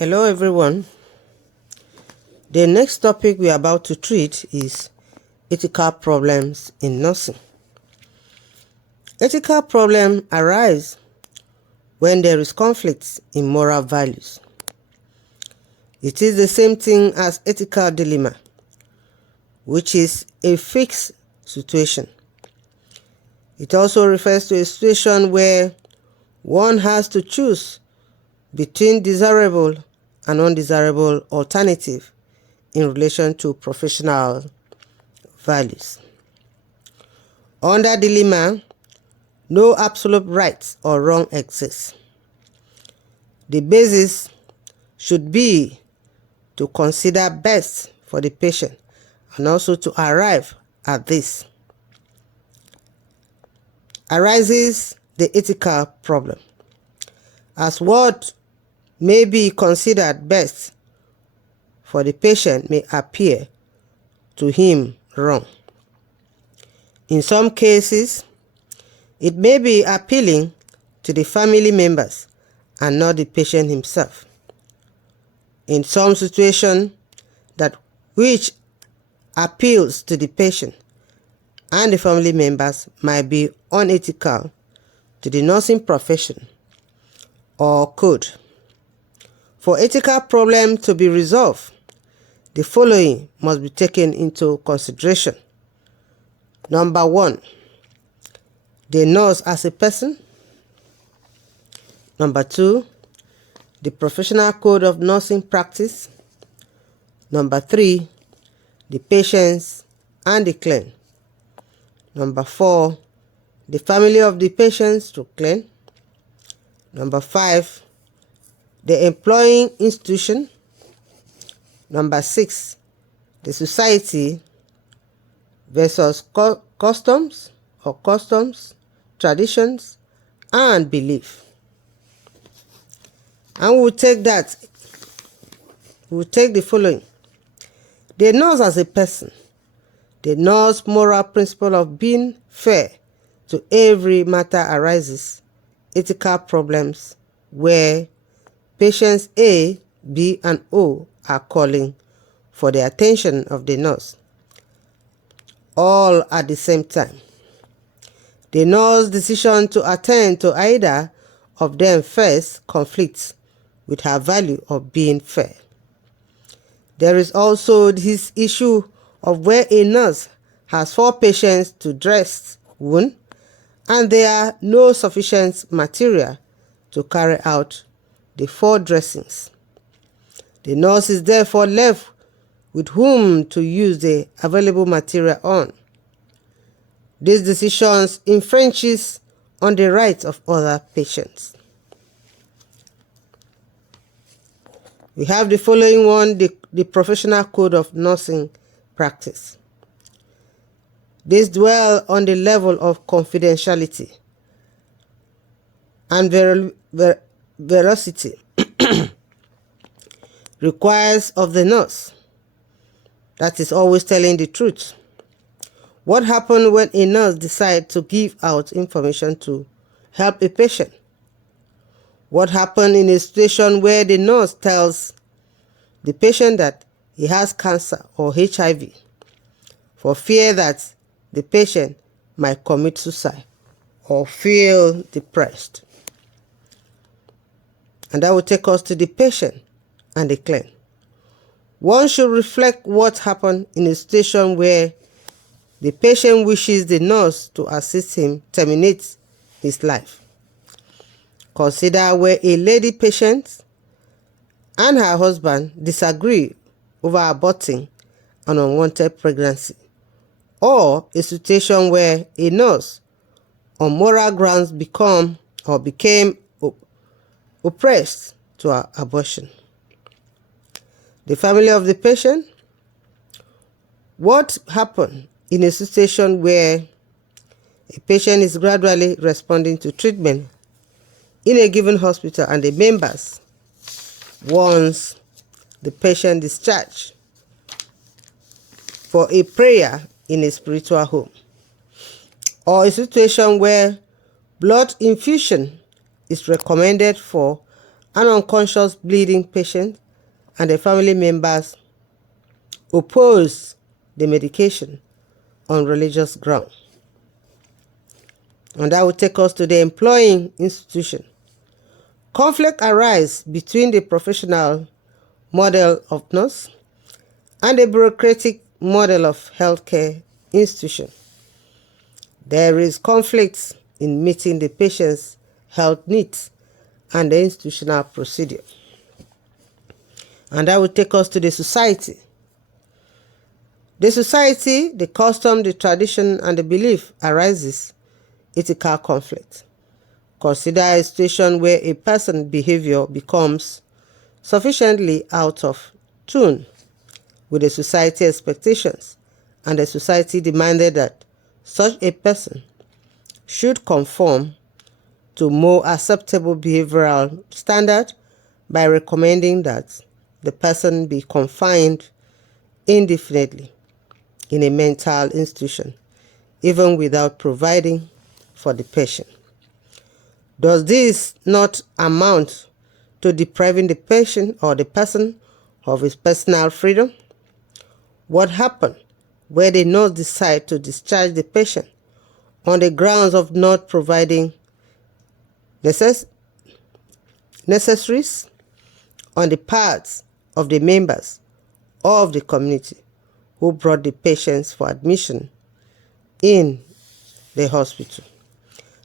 Hello everyone. The next topic we are about to treat is ethical problems in nursing. Ethical problems arise when there is conflict in moral values. It is the same thing as ethical dilemma, which is a fixed situation. It also refers to a situation where one has to choose between desirable and undesirable alternative in relation to professional values. Under dilemma, no absolute right or wrong exists. The basis should be to consider best for the patient and also to arrive at this. Arises the ethical problem, as what may be considered best for the patient may appear to him wrong. In some cases, it may be appealing to the family members and not the patient himself. In some situations, that which appeals to the patient and the family members might be unethical to the nursing profession or could. For ethical problem to be resolved, the following must be taken into consideration. Number 1, the nurse as a person. Number 2, the professional code of nursing practice. Number 3, the patients and the client. Number 4, the family of the patients to client. Number 5, the employing institution. Number 6, the society versus customs, traditions, and belief. And we'll take the following. The nurse as a person. The nurse's moral principle of being fair to every matter arises ethical problems where patients A, B, and O are calling for the attention of the nurse, all at the same time. The nurse's decision to attend to either of them first conflicts with her value of being fair. There is also this issue of where a nurse has 4 patients to dress wound and there are no sufficient material to carry out the 4 dressings. The nurse is therefore left with whom to use the available material on. These decisions infringes on the rights of other patients. We have the following one, the professional code of nursing practice. This dwell on the level of confidentiality and veracity requires of the nurse, that is always telling the truth. What happens when a nurse decides to give out information to help a patient? What happens in a situation where the nurse tells the patient that he has cancer or HIV for fear that the patient might commit suicide or feel depressed? And that will take us to the patient and the client. One should reflect what happened in a situation where the patient wishes the nurse to assist him terminate his life. Consider where a lady patient and her husband disagree over aborting an unwanted pregnancy, or a situation where a nurse on moral grounds became oppressed to abortion. The family of the patient. What happened in a situation where a patient is gradually responding to treatment in a given hospital and the members wants the patient discharged for a prayer in a spiritual home, or a situation where blood infusion is recommended for an unconscious bleeding patient and the family members oppose the medication on religious grounds. And that will take us to the employing institution. Conflict arises between the professional model of nurse and the bureaucratic model of healthcare institution. There is conflict in meeting the patient's health needs and the institutional procedure. And that will take us to the society. The society, the custom, the tradition, and the belief arises ethical conflict. Consider a situation where a person's behavior becomes sufficiently out of tune with the society expectations, and the society demanded that such a person should conform to more acceptable behavioral standard by recommending that the person be confined indefinitely in a mental institution, even without providing for the patient. Does this not amount to depriving the patient or the person of his personal freedom? What happened where the nurse decide to discharge the patient on the grounds of not providing necessaries on the parts of the members of the community who brought the patients for admission in the hospital?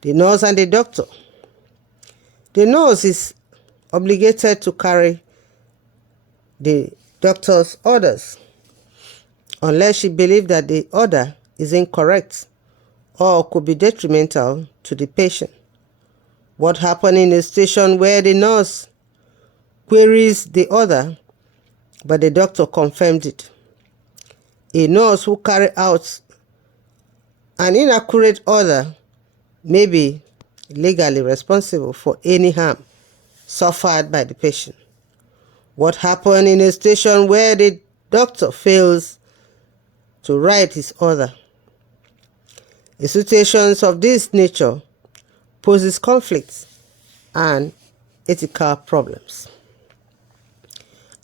The nurse and the doctor. The nurse is obligated to carry the doctor's orders unless she believes that the order is incorrect or could be detrimental to the patient. What happened in a situation where the nurse queries the order but the doctor confirmed it? A nurse who carried out an inaccurate order may be legally responsible for any harm suffered by the patient. What happened in a situation where the doctor fails to write his order? A situation of this nature poses conflicts and ethical problems.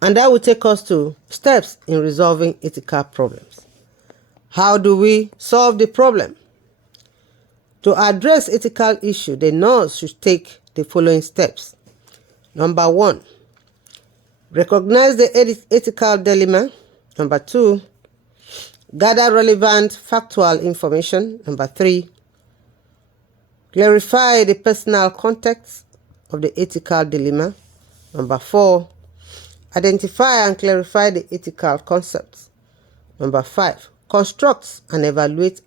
And that will take us to steps in resolving ethical problems. How do we solve the problem? To address ethical issue, the nurse should take the following steps. Number 1, recognize the ethical dilemma. Number 2, gather relevant factual information. Number 3, clarify the personal context of the ethical dilemma. Number 4, identify and clarify the ethical concepts. Number 5, construct and evaluate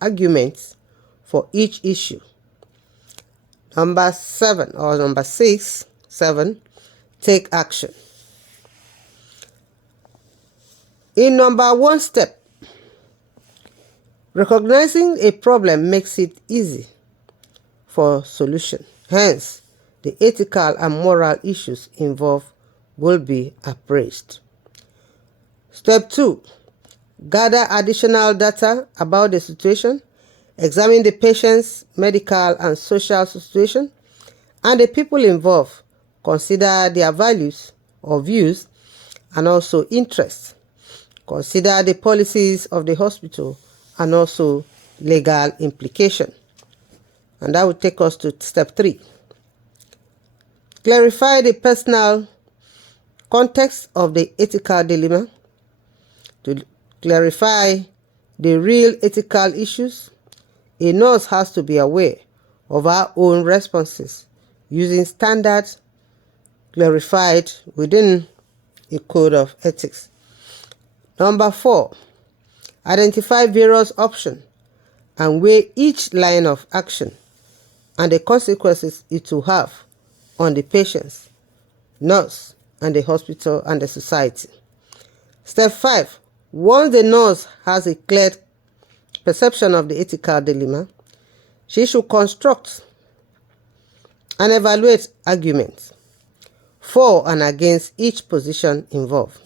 arguments for each issue. Number 7, take action. In number 1 step, recognizing a problem makes it easy for solution. Hence, the ethical and moral issues involved will be appraised. Step 2, gather additional data about the situation. Examine the patient's medical and social situation and the people involved. Consider their values or views and also interests. Consider the policies of the hospital and also legal implication. And that will take us to step 3. Clarify the personal context of the ethical dilemma. To clarify the real ethical issues, a nurse has to be aware of her own responses using standards clarified within a code of ethics. Number 4, identify various options and weigh each line of action and the consequences it will have on the patients, nurse, and the hospital and the society. Step 5, once the nurse has a clear perception of the ethical dilemma, she should construct and evaluate arguments for and against each position involved.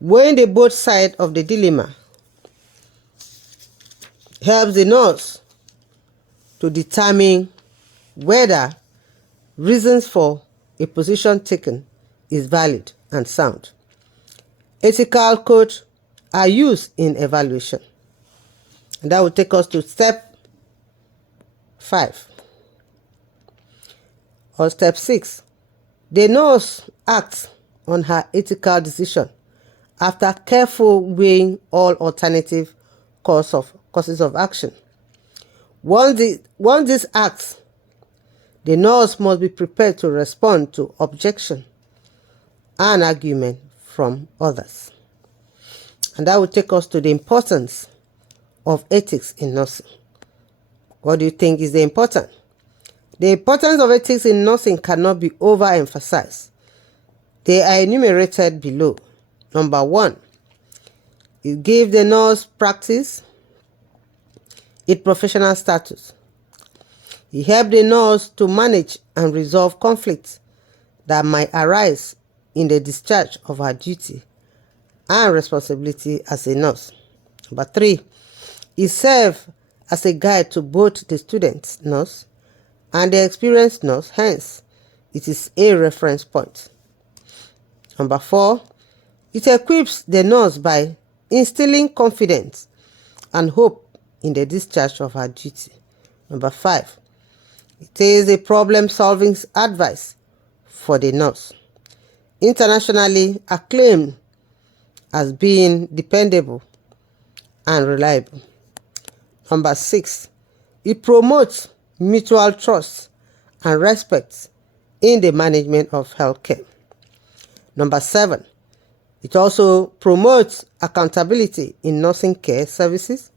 Weighing the both sides of the dilemma helps the nurse to determine whether reasons for a position taken is valid and sound. Ethical codes are used in evaluation. And that will take us to step 5. Or step 6. The nurse acts on her ethical decision after careful weighing all alternative courses of action. Once this acts, the nurse must be prepared to respond to objection and argument from others. And that will take us to the importance of ethics in nursing. What do you think is the importance? The importance of ethics in nursing cannot be overemphasized. They are enumerated below. Number 1, it gives the nurse practice its professional status. It helps the nurse to manage and resolve conflicts that might arise in the discharge of her duty and responsibility as a nurse. Number 3, it serves as a guide to both the student nurse and the experienced nurse, hence it is a reference point. Number 4, it equips the nurse by instilling confidence and hope in the discharge of her duty. Number 5, it is a problem-solving advice for the nurse, internationally acclaimed as being dependable and reliable. Number 6, it promotes mutual trust and respect in the management of healthcare. Number 7, it also promotes accountability in nursing care services.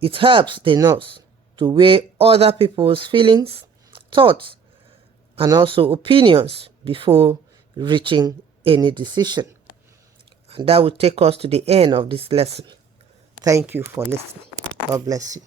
It helps the nurse to weigh other people's feelings, thoughts, and also opinions before reaching any decision. And that will take us to the end of this lesson. Thank you for listening. God bless you.